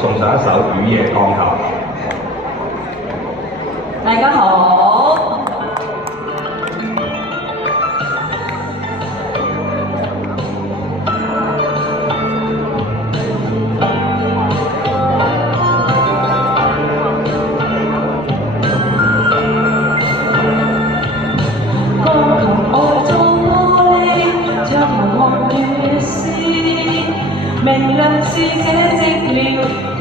送上一首《雨夜降頭》。大家好。明亮是這寂寥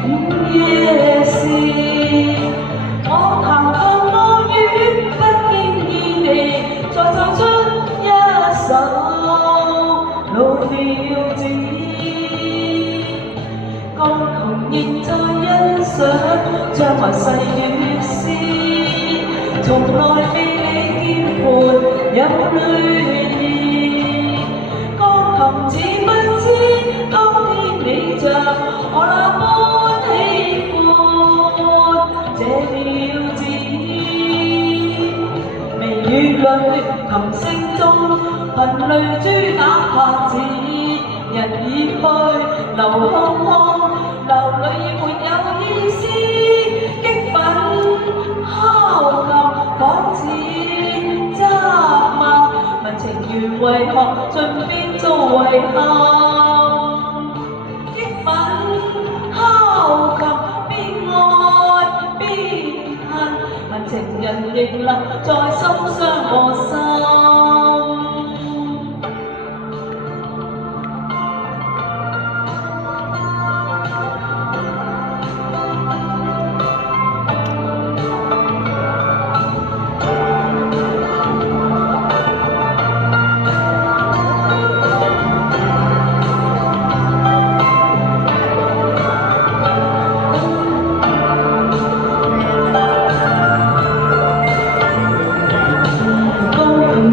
午夜時，我行過魔雨，不經意地再奏出一首老調子。鋼琴仍在欣賞將來細雨絲，從來未理鍵盤有淚意。鋼琴似不知你像我那般喜歡這調子，微雨裏琴聲中頻淚珠打拍子，人已去留空空，流淚已沒有意思，激憤敲琴仿似責罵，問情緣為何盡變做遺憾。敲琴邊愛邊恨，問情人仍留在心傷我心。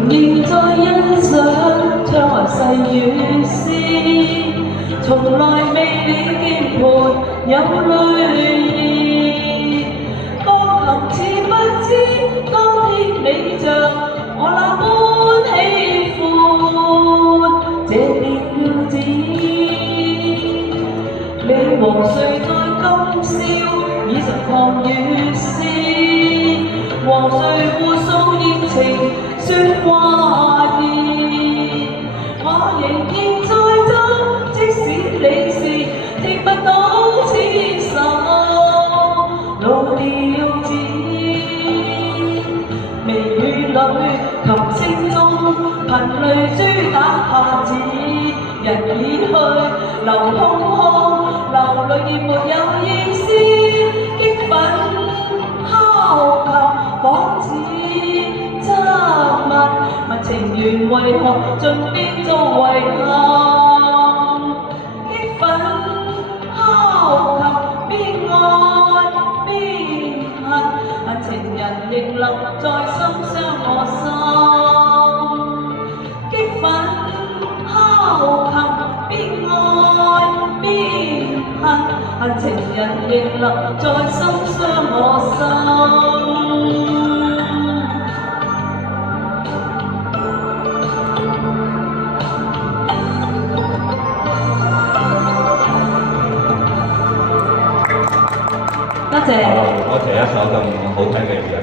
仍在欣賞窗外細雨絲，從來未理鍵盤有淚意。鋼琴似不知當天你像我那般喜歡這調子，你和誰在今宵已曾看雨絲，和誰互訴熱情説話意，我仍然在走，即使你是聽不到此首老調子。微雨裏琴聲中頻淚珠打拍子，人已去留空空，流淚已沒有意思，激憤敲琴仿似責問，問情緣為何盡變做遺憾。激憤敲琴邊愛邊恨，問情人仍留在心傷我心。激憤敲琴邊愛邊恨，問情人仍留在心傷我心。多謝。多謝一首咁好聽嘅。